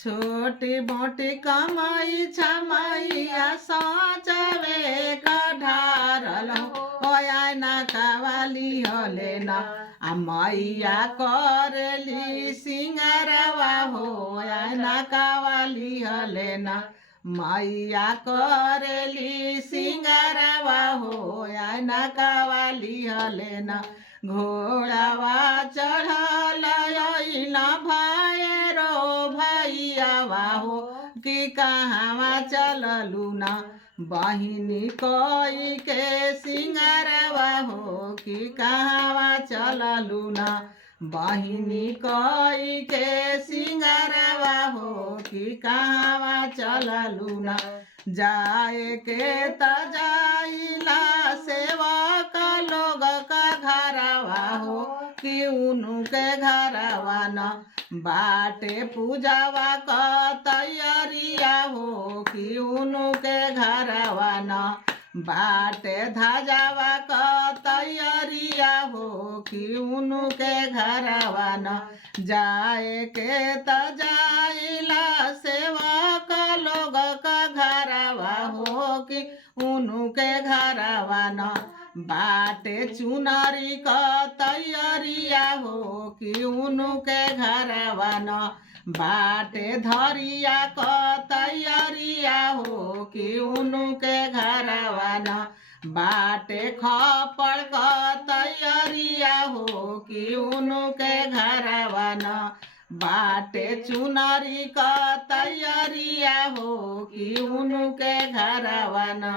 छोटी मोटी कमाई छमाइया सोचवे कढारल हो आयना कावाली हले न आ मैया करली सिंगारवा हो आयना कावाली हले न मैया करली सिंगारवा हो आयना कावाली हले न घोड़ावा चढ़ल अइला भैरो भैयावा हो कि कहाँवा चललू न बहिनी कोई के सिंगारवा हो कि कहाँवा चललू न बहिनी कोई के सिंगारवा हो कि कहाँवा चललू न जाए के त जाइला सेवक लोग का घरवा हो कि उनु के घरवा न बाटे पूजावा का तैयारिया हो कि उनु के घरवा न बाटे धाजावा का तैयारिया हो कि उनु के घरवा न जाए के त जाइला सेवक लोग का घरवा हो कि उनु के घरवा न बाटे चुनरी का तैयारिया हो कि उनु के घरवा न बाटे धरिया का तैयारिया हो कि उनु के घरवा न बाटे खपड़ का तैयारिया हो कि उनु के घरवा न बाटे चुनरी का तैयारिया हो कि उनु के घरवा न।